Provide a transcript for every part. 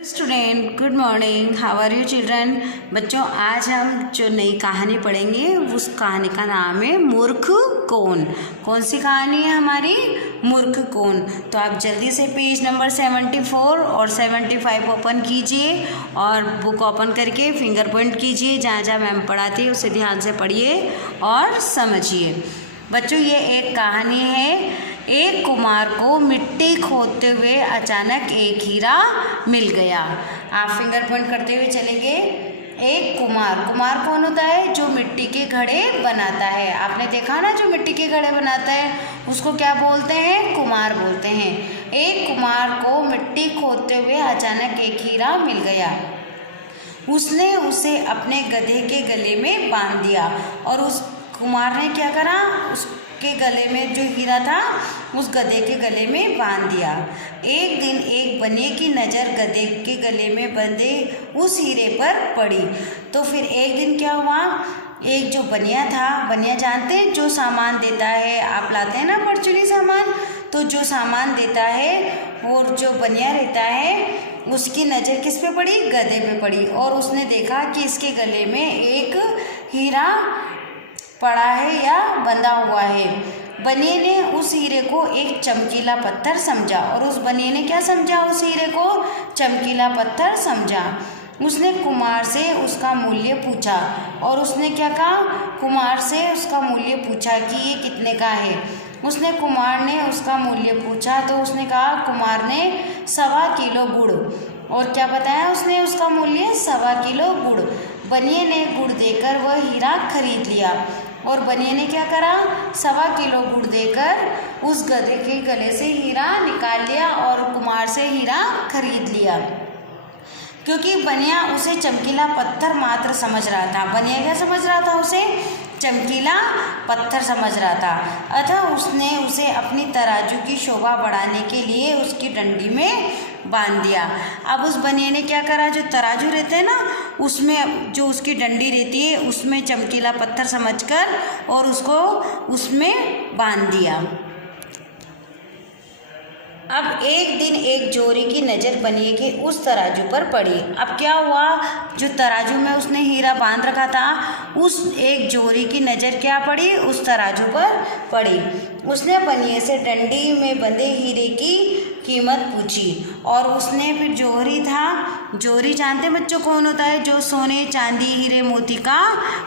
Student good morning, how are you children. बच्चों, आज हम जो नई कहानी पढ़ेंगे उस कहानी का नाम है मूर्ख कौन। कौन सी कहानी है हमारी? मूर्ख कौन। तो आप जल्दी से पेज नंबर 74 और 75 ओपन कीजिए और बुक ओपन करके फिंगर पॉइंट कीजिए। जहाँ जहाँ मैम पढ़ाती है उसे ध्यान से पढ़िए और समझिए। बच्चों, ये एक कहानी है। एक कुम्हार को मिट्टी खोदते हुए अचानक एक हीरा मिल गया। आप फिंगर पॉइंट करते हुए चलेंगे। एक कुम्हार कौन होता है? जो मिट्टी के घड़े बनाता है। आपने देखा ना, जो मिट्टी के घड़े बनाता है उसको क्या बोलते हैं? कुम्हार बोलते हैं। एक कुम्हार को मिट्टी खोदते हुए अचानक एक हीरा मिल गया। उसने उसे अपने गधे के गले में बांध दिया और उस कुम्हार ने क्या करा? उसके गले में जो हीरा था उस गधे के गले में बांध दिया। एक दिन एक बनिए की नज़र गधे के गले में बंधे उस हीरे पर पड़ी। तो फिर एक दिन क्या हुआ? एक जो बनिया था, बनिया जानते हैं जो सामान देता है, आप लाते हैं ना परचूनी सामान, तो जो सामान देता है और जो बनिया रहता है उसकी नज़र किस पे पड़ी? गधे पे पड़ी। और उसने देखा कि इसके गले में एक हीरा पड़ा है या बंधा हुआ है। बनिए ने उस हीरे को एक चमकीला पत्थर समझा। और उस बनिए ने क्या समझा? उस हीरे को चमकीला पत्थर समझा। उसने कुम्हार से उसका मूल्य पूछा। और उसने क्या कहा? कुम्हार से उसका मूल्य पूछा कि ये कितने का है। उसने कुम्हार ने उसका मूल्य पूछा तो उसने कहा, कुम्हार ने 1.25 किलो गुड़। और क्या बताया उसने? उसका मूल्य 1.25 किलो गुड़। बनिए ने गुड़ देकर वह हीरा खरीद लिया। और बनिए ने क्या करा? 1.25 किलो गुड़ देकर उस गधे के गले से हीरा निकाल लिया और कुम्हार से हीरा खरीद लिया। क्योंकि बनिया उसे चमकीला पत्थर मात्र समझ रहा था। बनिया क्या समझ रहा था? उसे चमकीला पत्थर समझ रहा था। अतः उसने उसे अपनी तराजू की शोभा बढ़ाने के लिए उसकी डंडी में बांध दिया। अब उस बनिए ने क्या करा? जो तराजू रहते हैं ना, उसमें जो उसकी डंडी रहती है उसमें चमकीला पत्थर समझकर और उसको उसमें बांध दिया। अब एक दिन एक जोरी की नज़र बनिए के उस तराजू पर पड़ी। अब क्या हुआ? जो तराजू में उसने हीरा बांध रखा था उस एक जोरी की नज़र क्या पड़ी? उस तराजू पर पड़ी। उसने बनिए से डंडी में बंधे हीरे की कीमत पूछी। और उसने फिर जोहरी था, जोहरी जानते हैं बच्चों कौन होता है? जो सोने चांदी हीरे मोती का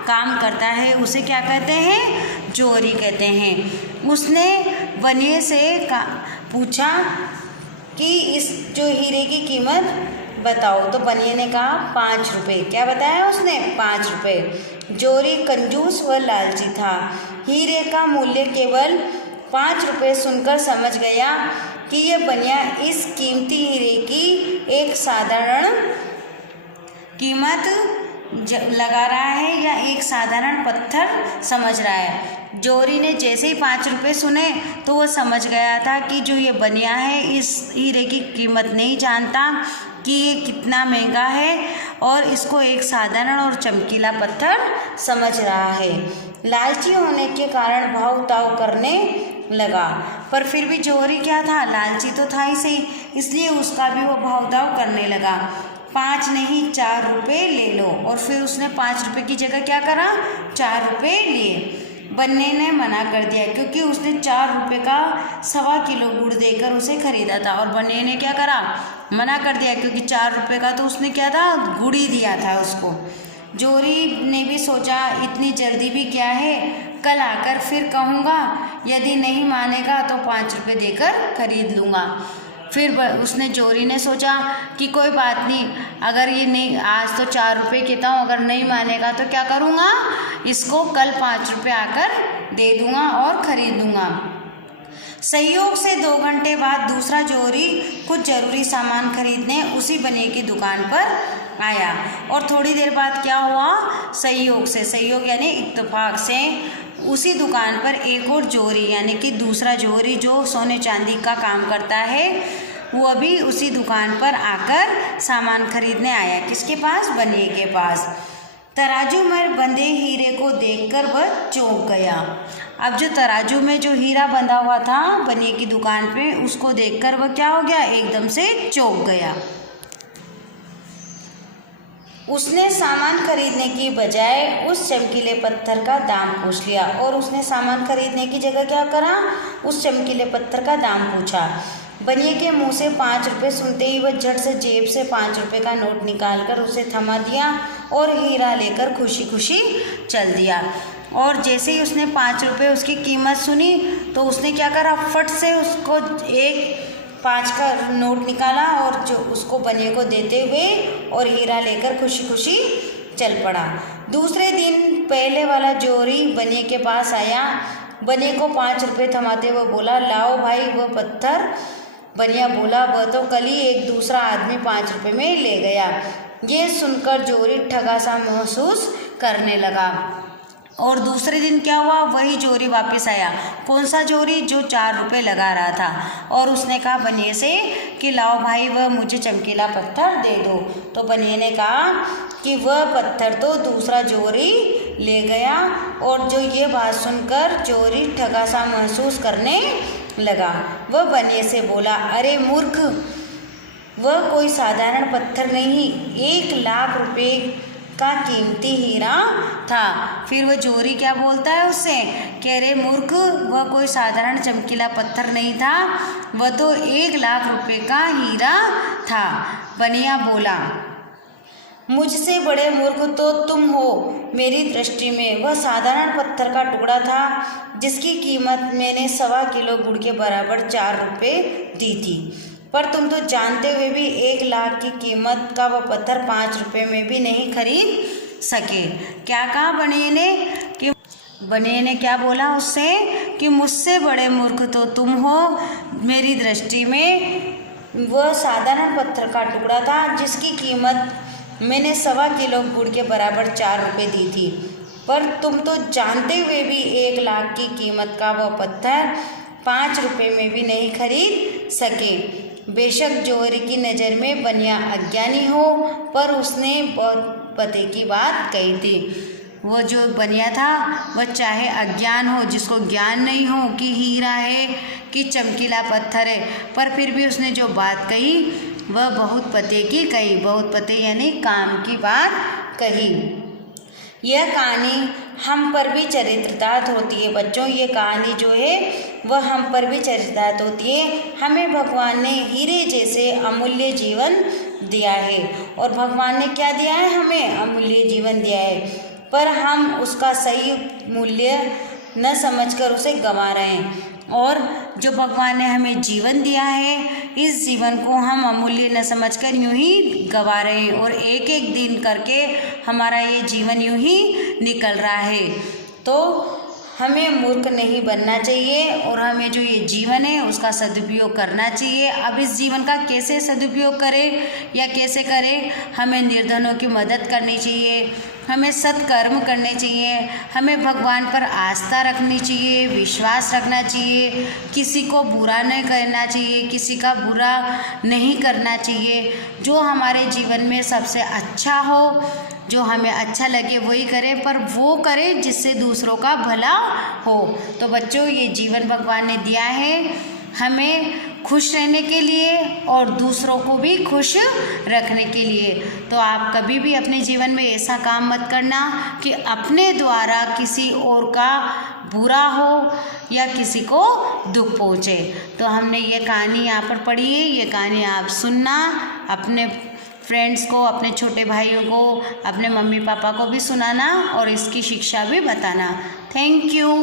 काम करता है उसे क्या कहते हैं? जोहरी कहते हैं। उसने बनिए से पूछा कि इस जो हीरे की कीमत बताओ। तो बनिए ने कहा 5 रुपये। क्या बताया उसने? 5 रुपये। जोहरी कंजूस व लालची था। हीरे का मूल्य केवल 5 रुपये सुनकर समझ गया कि यह बनिया इस कीमती हीरे की एक साधारण कीमत लगा रहा है या एक साधारण पत्थर समझ रहा है। जोहरी ने जैसे ही 5 रुपये सुने तो वह समझ गया था कि जो ये बनिया है इस हीरे की कीमत नहीं जानता कि ये कितना महंगा है और इसको एक साधारण और चमकीला पत्थर समझ रहा है। लालची होने के कारण भाव ताव करने लगा। पर फिर भी जोहरी क्या था? लालची तो था ही सही, इसलिए उसका भी वो भाव ताव करने लगा। 5 नहीं 4 रुपये ले लो। और फिर उसने 5 रुपये की जगह क्या करा? 4 रुपये लिए। बन्ने ने मना कर दिया क्योंकि उसने 4 रुपये का 1.25 किलो गुड़ देकर उसे खरीदा था। और बन्ने ने क्या करा? मना कर दिया क्योंकि 4 रुपये का तो उसने क्या था? गुड़ ही दिया था उसको। जोहरी ने भी सोचा इतनी जल्दी भी क्या है, कल आकर फिर कहूँगा, यदि नहीं मानेगा तो 5 रुपये देकर खरीद लूँगा। फिर उसने जोहरी ने सोचा कि कोई बात नहीं, अगर ये नहीं, आज तो 4 रुपये कहता हूँ, अगर नहीं मानेगा तो क्या करूँगा? इसको कल 5 रुपये आकर दे दूँगा और खरीद लूँगा। संयोग से 2 घंटे बाद दूसरा जोहरी कुछ ज़रूरी सामान खरीदने उसी बनिए की दुकान पर आया। और थोड़ी देर बाद क्या हुआ? संयोग यानी इत्तेफाक से उसी दुकान पर एक और जोहरी यानी कि दूसरा जोहरी जो सोने चांदी का काम करता है वो भी उसी दुकान पर आकर सामान खरीदने आया। किसके पास? बनिए के पास। तराजू में बंधे हीरे को देखकर वह चौंक गया। अब जो तराजू में जो हीरा बंधा हुआ था बनिए की दुकान पे, उसको देखकर वह क्या हो गया? एकदम से चौंक गया। उसने सामान खरीदने की बजाय उस चमकीले पत्थर का दाम पूछ लिया। और उसने सामान खरीदने की जगह क्या करा, उस चमकीले पत्थर का दाम पूछा। बनिए के मुंह से 5 रुपये सुनते ही वह झट से जेब से 5 रुपये का नोट निकालकर उसे थमा दिया और हीरा लेकर खुशी खुशी चल दिया। और जैसे ही उसने 5 रुपये उसकी कीमत सुनी तो उसने क्या करा, फट से उसको एक 5 का नोट निकाला और जो उसको बनिए को देते हुए और हीरा लेकर खुशी खुशी चल पड़ा। दूसरे दिन पहले वाला जोरी बनिए के पास आया। बनिए को 5 रुपये थमाते हुए बोला, लाओ भाई वह पत्थर। बनिया बोला, वह तो कल ही एक दूसरा आदमी 5 रुपये में ले गया। ये सुनकर जोरी ठगा सा महसूस करने लगा। और दूसरे दिन क्या हुआ, वही जोरी वापस आया। कौन सा जोरी, जो 4 रुपये लगा रहा था। और उसने कहा बनिए से कि लाओ भाई वह मुझे चमकीला पत्थर दे दो। तो बनिए ने कहा कि वह पत्थर तो दूसरा जोरी ले गया। और जो ये बात सुनकर जोरी ठगा सा महसूस करने लगा। वह बनिए से बोला, अरे मूर्ख, वह कोई साधारण पत्थर नहीं, 1 लाख रुपये का कीमती हीरा था। फिर वह जोरी क्या बोलता है उससे कि अरे मूर्ख, वह कोई साधारण चमकीला पत्थर नहीं था, वह तो 1 लाख रुपये का हीरा था। बनिया बोला, मुझसे बड़े मूर्ख तो तुम हो। मेरी दृष्टि में वह साधारण पत्थर का टुकड़ा था जिसकी कीमत मैंने 1.25 किलो गुड़ के बराबर 4 रुपये दी थी। पर तुम तो जानते हुए भी 1 लाख की कीमत का वह पत्थर 5 रुपये में भी नहीं खरीद सके। क्या कहा बनिए ने कि बनिए ने क्या बोला उससे कि मुझसे बड़े मूर्ख तो तुम हो। मेरी दृष्टि में वह साधारण पत्थर का टुकड़ा था जिसकी कीमत मैंने 1.25 किलो गुड़ के बराबर 4 रुपये दी थी। पर तुम तो जानते हुए भी 1 लाख की कीमत का वह पत्थर 5 रुपये में भी नहीं खरीद सके। बेशक जोरी की नज़र में बनिया अज्ञानी हो, पर उसने बहुत पते की बात कही थी। वो जो बनिया था वह चाहे अज्ञान हो, जिसको ज्ञान नहीं हो कि हीरा है कि चमकीला पत्थर है, पर फिर भी उसने जो बात कही वह बहुत पते की कही। बहुत पते यानी काम की बात कही। यह कहानी हम पर भी चरितार्थ होती है बच्चों। ये कहानी जो है वह हम पर भी चरितार्थ होती है। हमें भगवान ने हीरे जैसे अमूल्य जीवन दिया है। और भगवान ने क्या दिया है, हमें अमूल्य जीवन दिया है, पर हम उसका सही मूल्य न समझकर उसे गंवा रहे हैं। और जो भगवान ने हमें जीवन दिया है, इस जीवन को हम अमूल्य न समझकर यूं ही गंवा रहे हैं। और एक एक दिन करके हमारा ये जीवन यूं ही निकल रहा है। तो हमें मूर्ख नहीं बनना चाहिए और हमें जो ये जीवन है उसका सदुपयोग करना चाहिए। अब इस जीवन का कैसे सदुपयोग करें या कैसे करें, हमें निर्धनों की मदद करनी चाहिए, हमें सत्कर्म करने चाहिए, हमें भगवान पर आस्था रखनी चाहिए, विश्वास रखना चाहिए, किसी को बुरा नहीं करना चाहिए, किसी का बुरा नहीं करना चाहिए। जो हमारे जीवन में सबसे अच्छा हो, जो हमें अच्छा लगे वही करें, पर वो करें जिससे दूसरों का भला हो। तो बच्चों, ये जीवन भगवान ने दिया है हमें खुश रहने के लिए और दूसरों को भी खुश रखने के लिए। तो आप कभी भी अपने जीवन में ऐसा काम मत करना कि अपने द्वारा किसी और का बुरा हो या किसी को दुख पहुँचे। तो हमने ये कहानी यहाँ पर पढ़ी है। ये कहानी आप सुनना, अपने फ्रेंड्स को, अपने छोटे भाइयों को, अपने मम्मी पापा को भी सुनाना और इसकी शिक्षा भी बताना। Thank you.